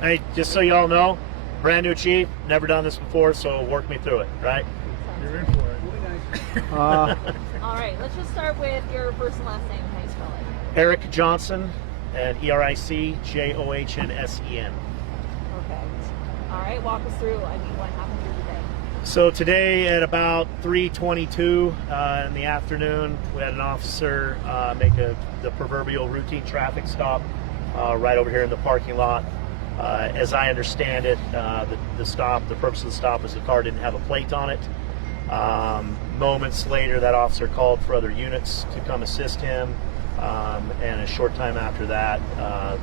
Hey, just so you all know, brand new chief, never done this before, so work me through it, right? You're in for it. All right, let's just start with your first and last name. How you spell it? Eric Johnson, and ERICJOHNSEN. Perfect. All right, walk us through. What happened here today? So today at about 3:22 in the afternoon, we had an officer make the proverbial routine traffic stop right over here in the parking lot. As I understand it, the purpose of the stop was the car didn't have a plate on it. Moments later, that officer called for other units to come assist him, and a short time after that,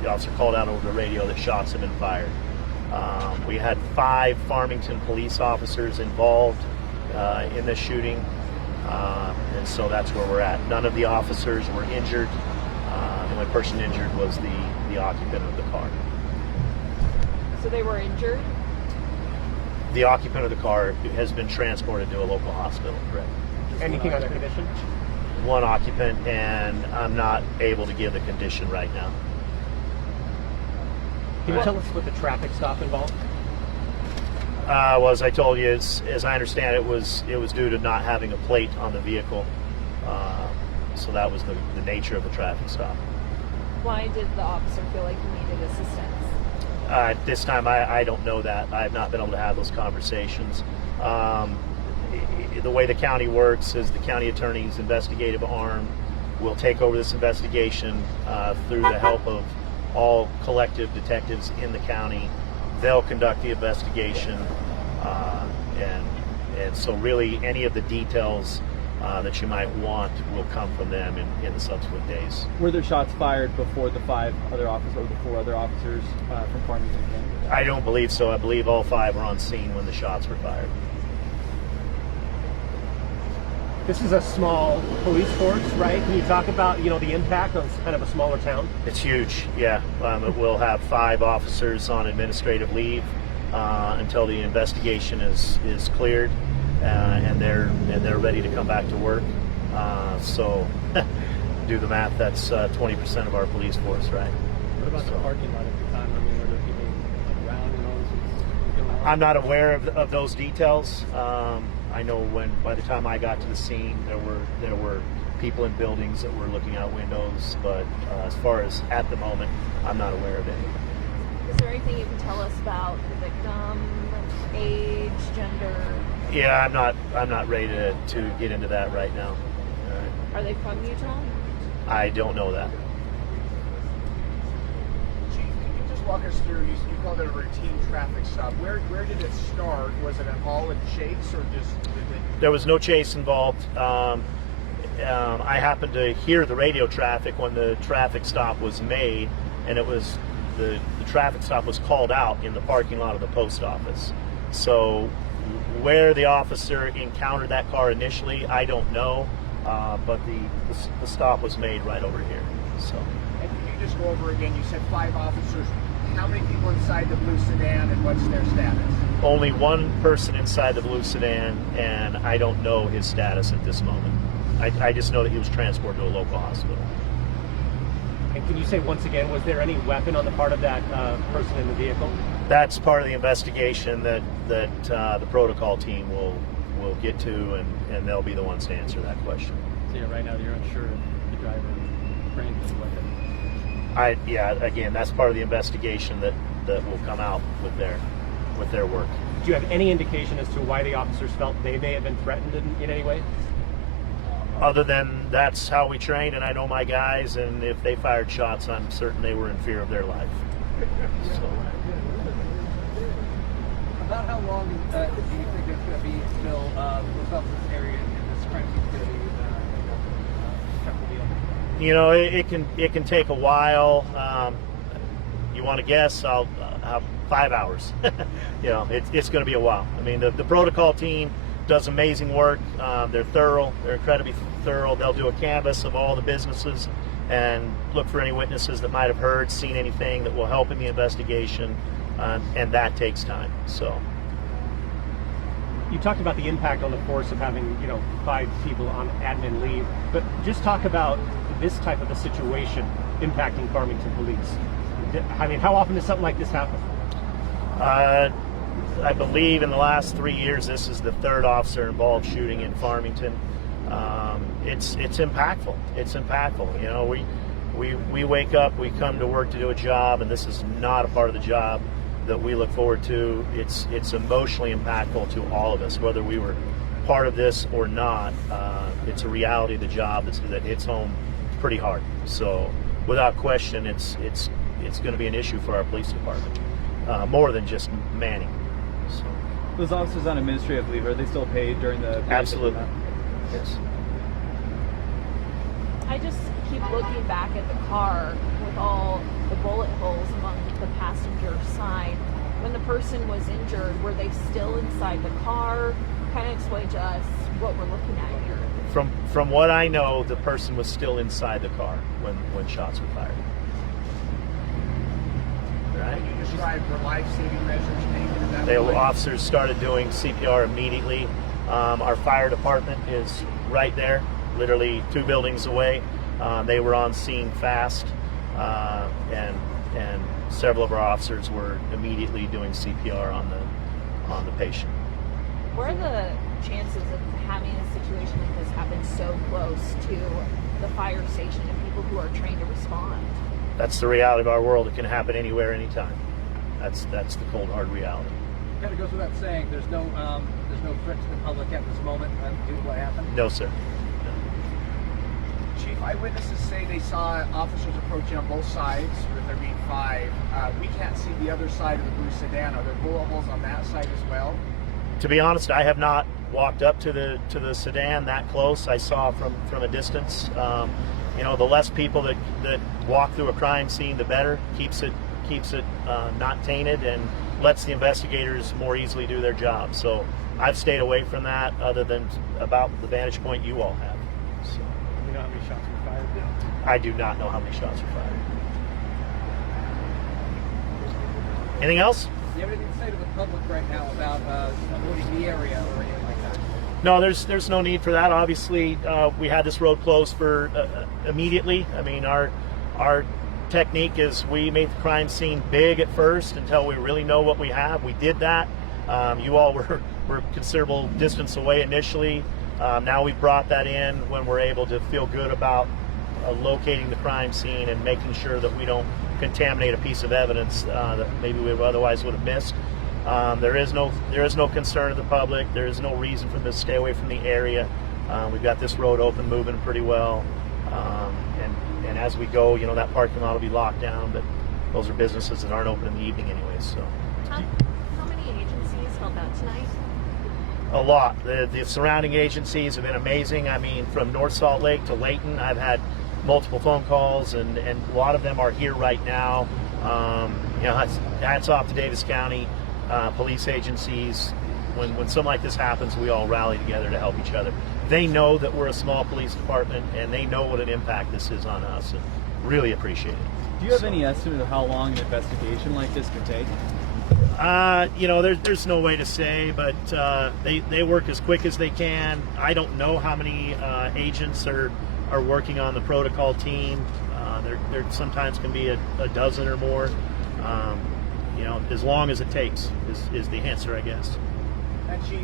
the officer called out over the radio that shots had been fired. We had 5 Farmington police officers involved in this shooting, and so that's where we're at. None of the officers were injured. The only person injured was the occupant of the car. So they were injured? The occupant of the car has been transported to a local hospital, correct? Anything on their condition? One occupant, and I'm not able to give the condition right now. Can you tell us what the traffic stop involved? Well, as I told you, as I understand it was due to not having a plate on the vehicle. So that was the nature of the traffic stop. Why did the officer feel like he needed assistance? At this time, I don't know that. I have not been able to have those conversations. The way the county works is the county attorney's investigative arm will take over this investigation through the help of all collective detectives in the county. They'll conduct the investigation, and so really any of the details that you might want will come from them in the subsequent days. Were there shots fired before the 5 other officers or the 4 other officers from Farmington came? I don't believe so. I believe all 5 were on scene when the shots were fired. This is a small police force, right? Can you talk about, the impact on kind of a smaller town? It's huge, yeah. We'll have 5 officers on administrative leave until the investigation is cleared, and they're ready to come back to work. So, do the math. That's 20% of our police force, right? What about the parking lot at the time? I mean, were there people around and all this was going on? I'm not aware of those details. I know by the time I got to the scene, there were people in buildings that were looking out windows, but as far as at the moment, I'm not aware of any. Is there anything you can tell us about the victim, age, gender? Yeah, I'm not ready to get into that right now. Are they from Utah? I don't know that. Chief, can you just walk us through, you called it a routine traffic stop. Where did it start? Was it an all-in chase, or just did it... There was no chase involved. I happened to hear the radio traffic when the traffic stop was made, and it was the traffic stop was called out in the parking lot of the post office. So where the officer encountered that car initially, I don't know, but the stop was made right over here. So. And can you just go over again, you said 5 officers. How many people inside the blue sedan, and what's their status? Only one person inside the blue sedan, and I don't know his status at this moment. I just know that he was transported to a local hospital. And can you say once again, was there any weapon on the part of that person in the vehicle? That's part of the investigation that the protocol team will get to, and they'll be the ones to answer that question. So yeah, right now you're unsure if the driver framed the weapon. Again, that's part of the investigation that will come out with their work. Do you have any indication as to why the officers felt they may have been threatened in any way? Other than that's how we train, and I know my guys, and if they fired shots, I'm certain they were in fear of their life. So. About how long do you think it's going to be until this area in this crime scene It can take a while. You want to guess? I'll 5 hours. It's going to be a while. I mean, the protocol team does amazing work. They're thorough. They're incredibly thorough. They'll do a canvass of all the businesses and look for any witnesses that might have heard, seen anything that will help in the investigation, and that takes time. So. You talked about the impact on the force of having 5 people on admin leave, but just talk about this type of a situation impacting Farmington police. I mean, how often does something like this happen? I believe in the last 3 years, this is the third officer involved shooting in Farmington. It's impactful. It's impactful. You know, we wake up, we come to work to do a job, and this is not a part of the job that we look forward to. It's emotionally impactful to all of us, whether we were part of this or not. It's a reality of the job that hits home pretty hard. So, without question, it's going to be an issue for our police department, more than just manning. So, Those officers on administrative leave, are they still paid during the period? absolutely, yes. I just keep looking back at the car with all the bullet holes among the passenger side. When the person was injured, were they still inside the car? Kind of explain to us what we're looking at here. From what I know, the person was still inside the car when shots were fired. Right? Can you describe the life-saving measures taken at that The point? officers started doing CPR immediately. Our fire department is right there, literally 2 buildings away. They were on scene fast, and several of our officers were immediately doing CPR on the patient. What are the chances of having a situation like this happen so close to the fire station and people who are trained to respond? That's the reality of our world. It can happen anywhere, anytime. That's the cold hard reality. Kind of goes without saying, there's no threat to the public at this moment due to what happened. No, sir. Chief, eyewitnesses say they saw officers approaching on both sides, with there being 5. We can't see the other side of the blue sedan. Are there bullet holes on that side as well? To be honest, I have not walked up to the sedan that close. I saw from a distance. You know, the less people that walk through a crime scene, the better. Keeps it not tainted and lets the investigators more easily do their job. So I've stayed away from that, other than about the vantage point you all have. So You know how many shots were fired? I do not know how many shots were fired. Anything else? Do you have anything to say to the public right now about avoiding the area or anything like that? No, there's no need for that. Obviously, we had this road closed for immediately. I mean, our technique is we make the crime scene big at first until we really know what we have. We did that. You all were considerable distance away initially. Now we've brought that in when we're able to feel good about locating the crime scene and making sure that we don't contaminate a piece of evidence that maybe we otherwise would have missed. There is no concern of the public. There is no reason for them to stay away from the area. We've got this road open, moving pretty well, and as we go, you know, that parking lot will be locked down. But those are businesses that aren't open in the evening anyway. So How many agencies held out tonight? a lot. The surrounding agencies have been amazing. I mean, from North Salt Lake to Layton, I've had multiple phone calls, and a lot of them are here right now. You know, hats off to Davis County police agencies. When something like this happens, we all rally together to help each other. They know that we're a small police department, and they know what an impact this is on us, and really appreciate it. Do you have any estimate of how long an investigation like this could take? You know, there's no way to say, but they work as quick as they can. I don't know how many agents are working on the protocol team. There sometimes can be a dozen or more. You know, as long as it takes is the answer, I guess. And Chief,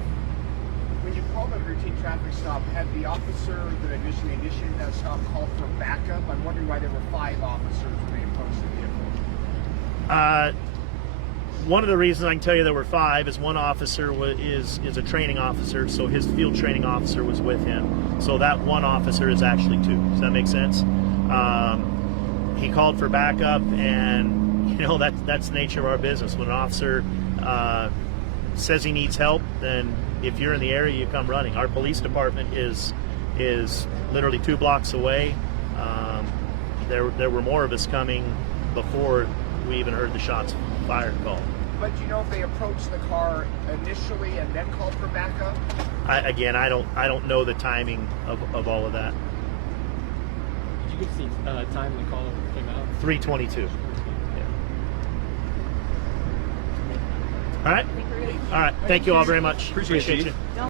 when you called a routine traffic stop, had the officer that initially initiated that stop called for backup? I'm wondering why there were 5 officers when they approached the vehicle. One of the reasons I can tell you there were 5 is one officer is a training officer, so his field training officer was with him. So that one officer is actually 2. Does that make sense? He called for backup, and you know that's the nature of our business. When an officer says he needs help, then if you're in the area, you come running. Our police department is literally 2 blocks away. There were more of us coming before we even heard the shots fired call. But do you know if they approached the car initially and then called for backup? I don't know the timing of all of that. Did you get to see time the call came out? 3:22. Yeah. All right. I think we're gonna All right. Thank you all very much. Appreciate it, Chief. you.